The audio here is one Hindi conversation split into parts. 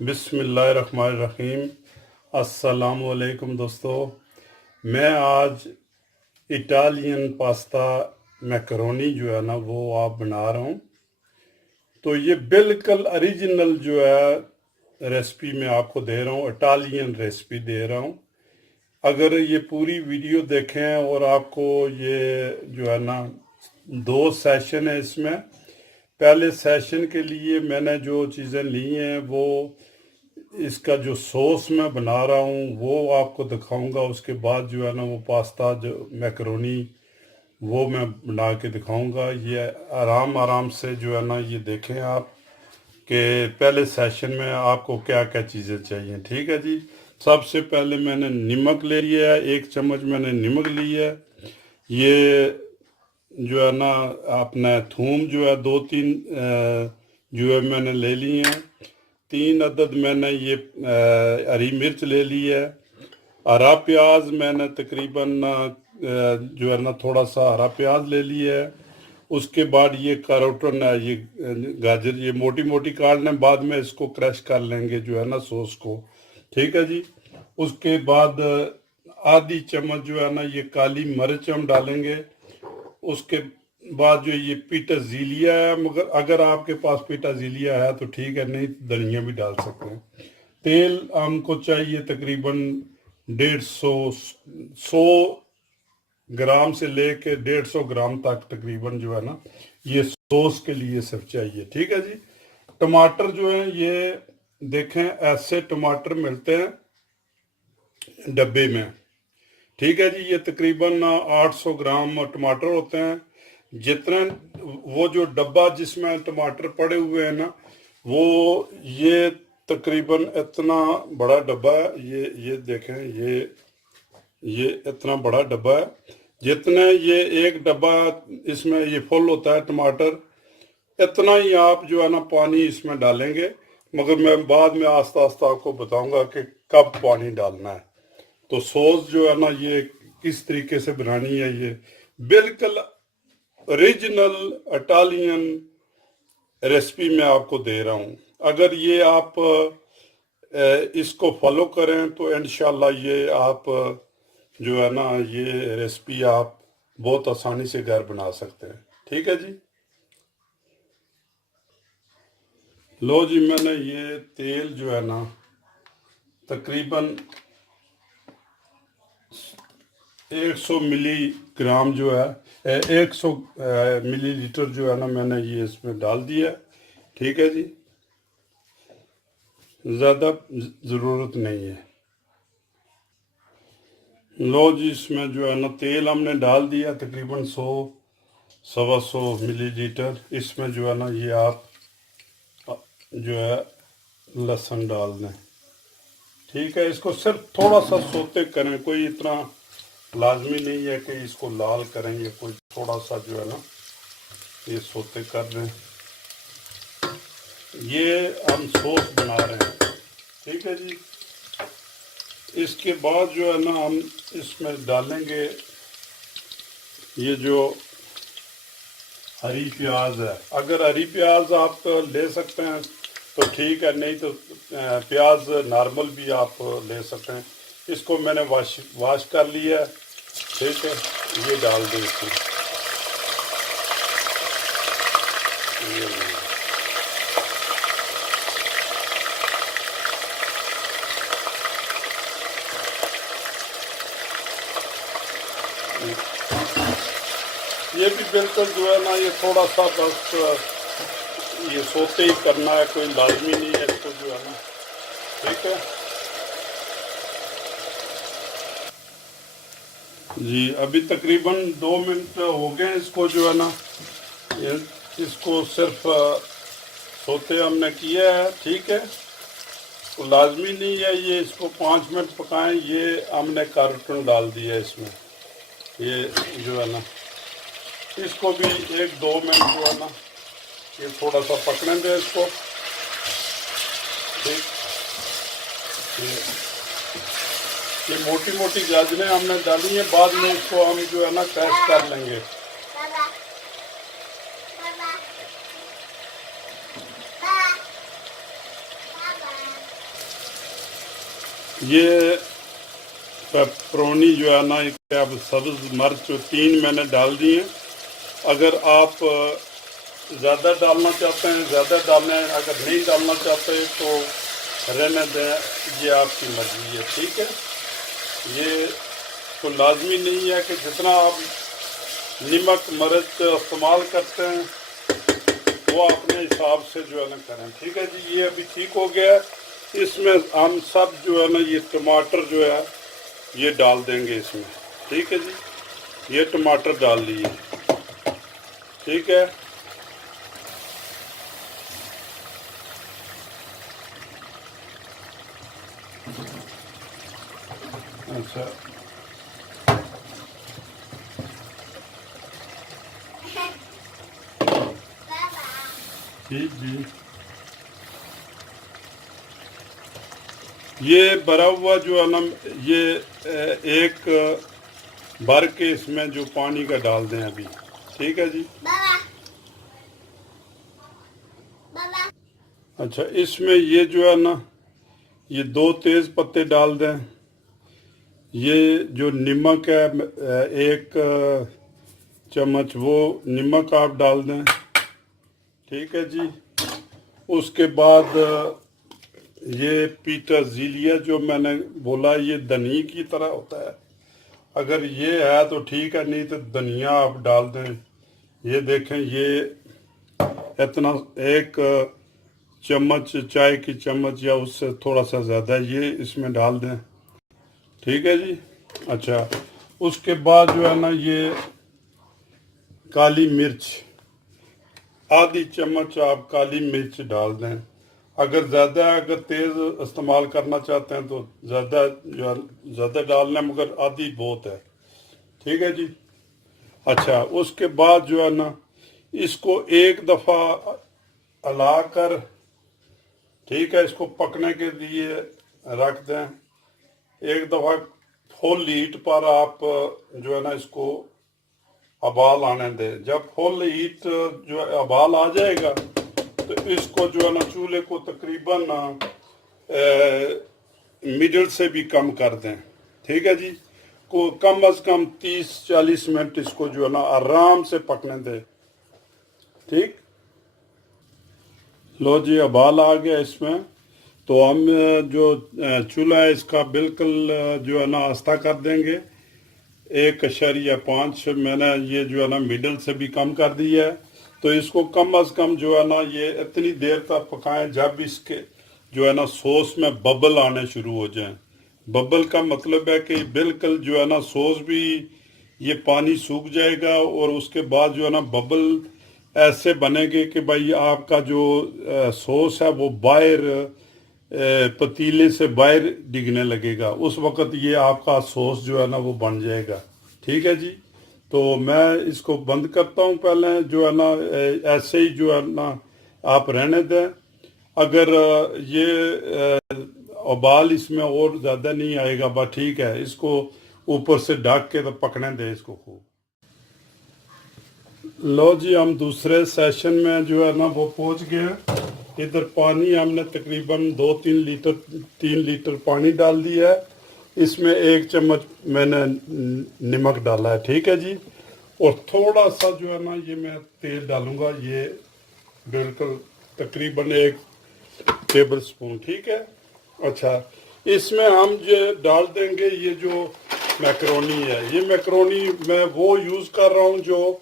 बिस्मिल्लाहिर्रहमानिर्रहीम। अस्सलामुअलैकुम दोस्तों, मैं आज इटालियन पास्ता मैकरोनी जो है ना वो आप बना रहा हूँ। तो ये बिल्कुल ओरिजिनल जो है रेसिपी मैं आपको दे रहा हूँ, इटालियन रेसिपी दे रहा हूँ। अगर ये पूरी वीडियो देखें और आपको ये जो है ना 2 सेशन है इसमें। पहले सेशन के लिए मैंने जो चीज़ें ली हैं वो इसका जो सॉस मैं बना रहा हूँ वो आपको दिखाऊंगा। उसके बाद जो है ना वो पास्ता जो मैकरोनी वो मैं बना के दिखाऊंगा। ये आराम आराम से जो है ना ये देखें आप कि पहले सेशन में आपको क्या क्या चीज़ें चाहिए। ठीक है जी। सबसे पहले मैंने नमक ले लिया है, 1 चम्मच मैंने नमक लिया है। ये जो है ना अपना थूम जो है 2-3 जो है मैंने ले लिए हैं। 3 अदद मैंने ये हरी मिर्च ले ली है। हरा प्याज मैंने तकरीबन जो है ना थोड़ा सा हरा प्याज ले लिया है। उसके बाद ये कैरोटन है, ये गाजर ये मोटी मोटी काटना है, बाद में इसको क्रश कर लेंगे जो है ना सॉस को। ठीक है जी। उसके बाद आधी चम्मच जो है ना ये काली मिर्च हम डालेंगे। उसके बाद जो ये पीटाजीलिया है, मगर अगर आपके पास पीटाजीलिया है तो ठीक है, नहीं तो धनिया भी डाल सकते हैं। तेल हमको चाहिए तकरीबन 150 से लेके 150 ग्राम तक तकरीबन जो है ना ये सॉस के लिए सिर्फ चाहिए। ठीक है जी। टमाटर जो है ये देखें ऐसे टमाटर मिलते हैं डब्बे में। ठीक है जी। ये तकरीबन 800 ग्राम टमाटर होते हैं। जितना वो जो डब्बा जिसमें टमाटर पड़े हुए हैं ना वो ये तकरीबन इतना बड़ा डब्बा है। ये देखें ये इतना बड़ा डब्बा है। जितने ये एक डब्बा इसमें ये फुल होता है टमाटर, इतना ही आप जो है ना पानी इसमें डालेंगे। मगर मैं बाद में आस्ता आस्ता आपको बताऊंगा कि कब पानी डालना है। तो सॉस जो है ना ये किस तरीके से बनानी है, ये बिल्कुल ओरिजिनल इटालियन रेसिपी मैं आपको दे रहा हूँ। अगर ये आप इसको फॉलो करें तो इंशाल्लाह ये आप जो है ना ये रेसिपी आप बहुत आसानी से घर बना सकते हैं। ठीक है जी। लो जी, मैंने ये तेल जो है ना तकरीबन 100 मिलीग्राम जो है 100 मिलीलीटर जो है ना मैंने ये इसमें डाल दिया। ठीक है जी। ज़्यादा ज़रूरत नहीं है। लो जी, इसमें जो है ना तेल हमने डाल दिया तकरीबन 100-125 मिलीलीटर। इसमें जो है ना ये आप जो है लहसुन डाल दें। ठीक है। इसको सिर्फ थोड़ा सा सोते करें, कोई इतना लाजमी नहीं है कि इसको लाल करें। ये कोई थोड़ा सा जो है ना ये सोते कर दें। ये हम सॉस बना रहे हैं। ठीक है जी। इसके बाद जो है ना हम इसमें डालेंगे ये जो हरी प्याज है। अगर हरी प्याज आप ले सकते हैं तो ठीक है, नहीं तो प्याज नॉर्मल भी आप ले सकते हैं। इसको मैंने वाश कर लिया है। ठीक है। ये डाल दें इसमें। ये भी बिल्कुल जो है ना ये थोड़ा सा बस ये सोते ही करना है, कोई लाजमी नहीं है इसको जो है ना। ठीक है जी। अभी तकरीबन 2 मिनट हो गए इसको जो है ना ये इसको सिर्फ सोते हमने किया है। ठीक है। तो लाजमी नहीं है ये इसको 5 मिनट पकाएं। ये हमने कार्टून डाल दिया इसमें। ये जो है ना इसको भी 1-2 मिनट जो है ना ये थोड़ा सा पकने दें इसको। ठीक। ये मोटी मोटी गाजरें हमने डाली हैं, बाद में इसको हम जो है ना क्रश कर लेंगे। ये पेपरोनी जो है ना, अब सब्ज़ मिर्च 3 मैंने डाल दिए। अगर आप ज़्यादा डालना चाहते हैं ज़्यादा डालें, अगर नहीं डालना चाहते तो रहने दें, ये आपकी मर्ज़ी है। ठीक है, ये तो लाजमी नहीं है कि जितना आप नमक मिर्च इस्तेमाल करते हैं वो अपने हिसाब से जो है ना करें। ठीक है जी, ये अभी ठीक हो गया है। इसमें हम सब जो है ना ये टमाटर जो है ये डाल देंगे इसमें। ठीक है जी, ये टमाटर डाल लिए। ठीक है, अच्छा जी जी, ये भरा हुआ जो है ना ये एक भर के इसमें जो पानी का डाल दें अभी। ठीक है जी, अच्छा इसमें ये जो है ना ये 2 तेज पत्ते डाल दें। ये जो नमक है 1 चम्मच वो नमक आप डाल दें। ठीक है जी, उसके बाद ये पीटरजीलिया जो मैंने बोला ये धनी की तरह होता है, अगर ये है तो ठीक है, नहीं तो धनिया आप डाल दें। ये देखें, ये इतना 1 चम्मच चाय की चम्मच या उससे थोड़ा सा ज़्यादा ये इसमें डाल दें। ठीक है जी, अच्छा उसके बाद जो है ना ये काली मिर्च आधी चम्मच आप काली मिर्च डाल दें। अगर ज़्यादा अगर तेज़ इस्तेमाल करना चाहते हैं तो ज़्यादा जो ज़्यादा डाल लें, मगर आधी बहुत है। ठीक है जी, अच्छा उसके बाद जो है ना इसको एक दफ़ा हिला कर, ठीक है, इसको पकने के लिए रख दें। एक दफ़ा फुल हीट पर आप जो है ना इसको उबाल आने दें। जब फुल हीट जो है उबाल आ जाएगा तो इसको जो है ना चूल्हे को तकरीबन मिडल से भी कम कर दें। ठीक है जी, को कम अज़ कम 30-40 मिनट इसको जो है ना आराम से पकने दें। ठीक, लो जी उबाल आ गया इसमें, तो हम जो चूल्हा है इसका बिल्कुल जो है ना आस्था कर देंगे। 1.5 मैंने ये जो है ना मिडल से भी कम कर दिया है। तो इसको कम अज़ कम जो है ना ये इतनी देर तक पकाएं जब इसके जो है ना सॉस में बबल आने शुरू हो जाएं। बबल का मतलब है कि बिल्कुल जो है ना सॉस भी ये पानी सूख जाएगा और उसके बाद जो है ना बबल ऐसे बनेंगे कि भाई आपका जो सॉस है वो बाहर पतीले से बाहर डिगने लगेगा। उस वक़्त ये आपका सॉस जो है ना वो बन जाएगा। ठीक है जी, तो मैं इसको बंद करता हूँ। पहले जो है ना ऐसे ही जो है ना आप रहने दें। अगर ये उबाल इसमें और ज़्यादा नहीं आएगा बस ठीक है, इसको ऊपर से ढक के तो पकने दें इसको खूब। लो जी, हम दूसरे सेशन में जो है ना वो पहुंच गए। इधर पानी हमने तकरीबन 3 लीटर पानी डाल दिया है। इसमें 1 चम्मच मैंने नमक डाला है। ठीक है जी, और थोड़ा सा जो है ना ये मैं तेल डालूंगा, ये बिल्कुल तकरीबन 1 टेबल स्पून। ठीक है, अच्छा इसमें हम जो डाल देंगे ये जो मैकरोनी है। ये मैकरोनी मैं वो यूज़ कर रहा हूँ जो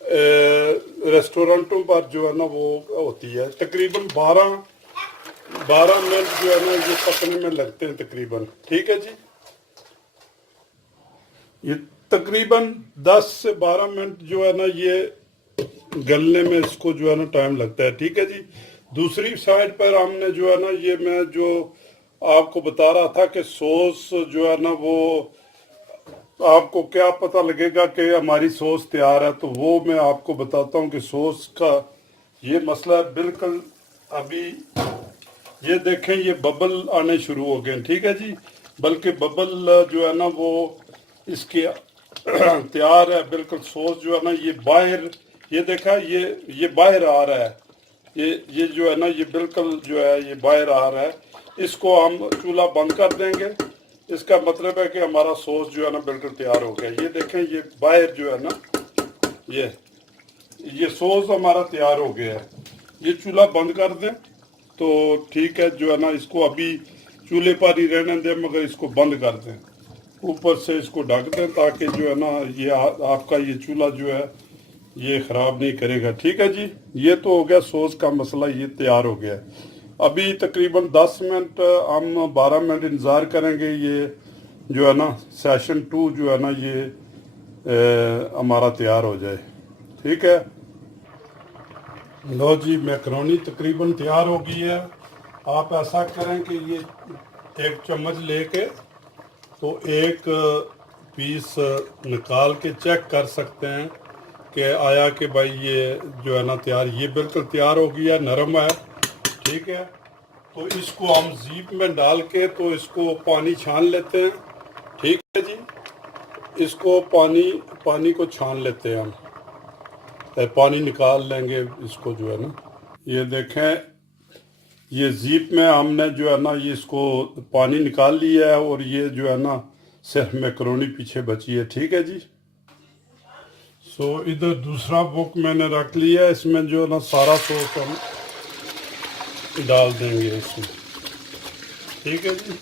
रेस्टोरेंटों पर जो है ना वो होती है। तकरीबन 12 मिनट जो है ना ये पकने में लगते हैं तकरीबन। ठीक है जी, ये तकरीबन 10 से 12 मिनट जो है ना ये गलने में इसको जो है ना टाइम लगता है। ठीक है जी, दूसरी साइड पर हमने जो है ना ये मैं जो आपको बता रहा था कि सॉस जो है ना वो आपको क्या पता लगेगा कि हमारी सॉस तैयार है, तो वो मैं आपको बताता हूँ कि सॉस का ये मसला है। बिल्कुल अभी ये देखें ये बबल आने शुरू हो गए। ठीक है जी, बल्कि बबल जो है ना वो इसके तैयार है। बिल्कुल सॉस जो है ना ये बाहर, ये देखा ये बाहर आ रहा है। ये जो है ना ये बिल्कुल जो है ये बाहर आ रहा है। इसको हम चूल्हा बंद कर देंगे। इसका मतलब है कि हमारा सॉस जो है ना बिल्कुल तैयार हो गया। ये देखें, ये बाहर जो है ना, ये सॉस हमारा तैयार हो गया है। ये चूल्हा बंद कर दें तो ठीक है, जो है ना इसको अभी चूल्हे पर ही रहने दें, मगर इसको बंद कर दें, ऊपर से इसको ढक दें, ताकि जो है ना ये आपका ये चूल्हा जो है ये ख़राब नहीं करेगा। ठीक है जी, ये तो हो गया सॉस का मसला, ये तैयार हो गया। अभी तकरीबन 10 मिनट, हम 12 मिनट इंतज़ार करेंगे, ये जो है ना सेशन 2 जो है ना ये हमारा तैयार हो जाए। ठीक है, लो जी, मैकरोनी तकरीबन तैयार हो गई है। आप ऐसा करें कि ये एक चम्मच लेके तो एक पीस निकाल के चेक कर सकते हैं कि आया कि भाई ये जो है ना तैयार, ये बिल्कुल तैयार हो गया, नरम है। ठीक है, तो इसको हम जीप में डाल के तो इसको पानी छान लेते हैं। ठीक है जी, इसको पानी को छान लेते हैं हम, पानी निकाल लेंगे इसको जो है ना। ये देखें, ये जीप में हमने जो है ना ये इसको पानी निकाल लिया है, और ये जो है ना सिर्फ मैकरोनी पीछे बची है। ठीक है जी, सो इधर दूसरा बुक मैंने रख लिया है, इसमें जो है ना सारा सॉस हम डाल देंगे इसमें। ठीक है जी,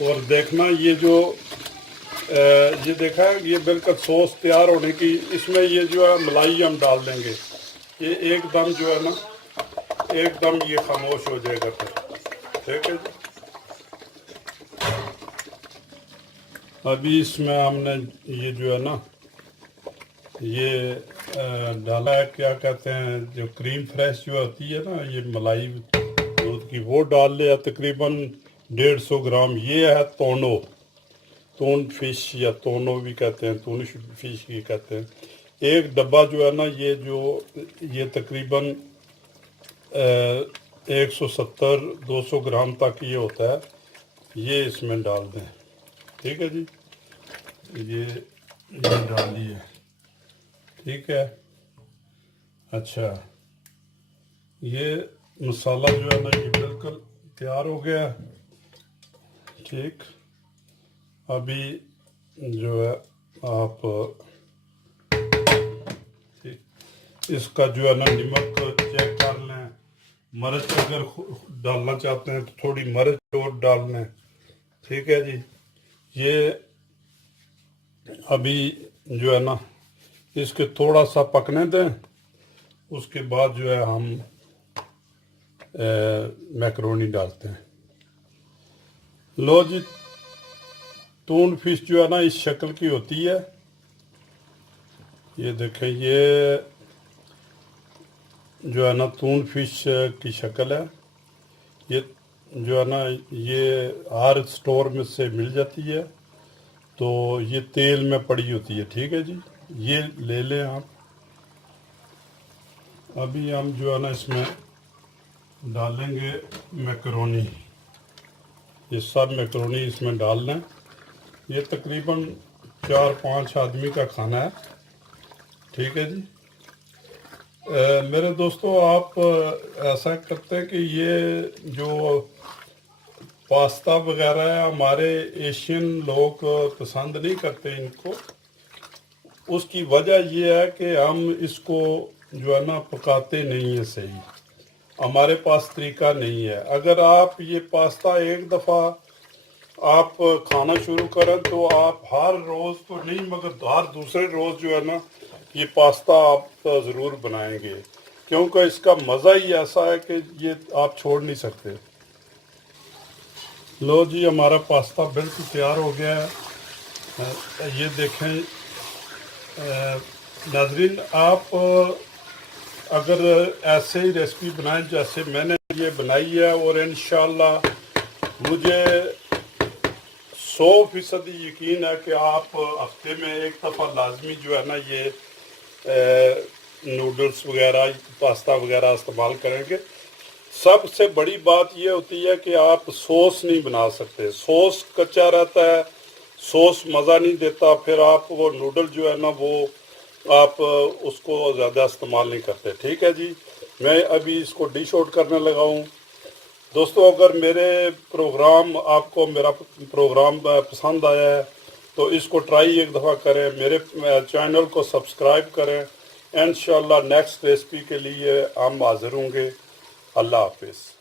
और देखना ये जो ये देखा, ये बिल्कुल सॉस तैयार होने की, इसमें ये जो है मलाई हम डाल देंगे। ये एकदम जो है ना एकदम ये खामोश हो जाएगा फिर। ठीक है जी, अभी इसमें हमने ये जो है ना ये डाला है, क्या कहते हैं, जो क्रीम फ्रेश जो होती है ना, ये मलाई दूध की, वो डाल लिया तकरीबन 150 ग्राम। ये है तोन फिश, या तोनो भी कहते हैं, तोन फिश भी कहते हैं। एक डब्बा जो है ना ये तकरीबन 170-200 ग्राम तक ये होता है, ये इसमें डाल दें। ठीक है जी, ये डाल दिए। ठीक है, अच्छा, ये मसाला जो है ना ये बिल्कुल तैयार हो गया। ठीक, अभी जो है आप इसका जो है ना नमक चेक कर लें, मिर्च अगर डालना चाहते हैं तो थोड़ी मिर्च और डाल लें। ठीक है जी, ये अभी जो है ना इसके थोड़ा सा पकने दें, उसके बाद जो है हम मैकरोनी डालते हैं। लो जी, टून फिश जो है ना इस शक्ल की होती है। ये देखें, ये जो है ना टून फिश की शक्ल है। ये जो है ना ये हर स्टोर में से मिल जाती है, तो ये तेल में पड़ी होती है। ठीक है जी, ये ले लें आप। अभी हम जो है ना इसमें डालेंगे मैकरोनी, ये सब मैकरोनी इसमें डाल लें। ये तकरीबन 4-5 आदमी का खाना है। ठीक है जी, मेरे दोस्तों, आप ऐसा करते हैं कि ये जो पास्ता वगैरह है, हमारे एशियन लोग पसंद नहीं करते इनको। उसकी वजह ये है कि हम इसको जो है ना पकाते नहीं है सही, हमारे पास तरीका नहीं है। अगर आप ये पास्ता एक दफ़ा आप खाना शुरू करें तो आप हर रोज़ तो नहीं, मगर हर दूसरे रोज़ जो है ना ये पास्ता आप ज़रूर बनाएंगे, क्योंकि इसका मज़ा ही ऐसा है कि ये आप छोड़ नहीं सकते। लो जी, हमारा पास्ता बिल्कुल तैयार हो गया है। ये देखें नाज़रीन, आप अगर ऐसे ही रेसिपी बनाएं जैसे मैंने ये बनाई है, और इंशाल्लाह मुझे 100% यकीन है कि आप हफ्ते में एक दफ़ा लाजमी जो है ना ये नूडल्स वगैरह, पास्ता वगैरह इस्तेमाल करेंगे। सबसे बड़ी बात ये होती है कि आप सॉस नहीं बना सकते, सॉस कच्चा रहता है, सॉस मज़ा नहीं देता, फिर आप वो नूडल जो है ना वो आप उसको ज़्यादा इस्तेमाल नहीं करते। ठीक है जी, मैं अभी इसको डिश आउट करने लगा हूँ। दोस्तों, अगर आपको मेरा प्रोग्राम पसंद आया है तो इसको ट्राई एक दफ़ा करें, मेरे चैनल को सब्सक्राइब करें। इंशाल्लाह नेक्स्ट रेसिपी के लिए हम हाजिर होंगे। अल्लाह हाफिज़।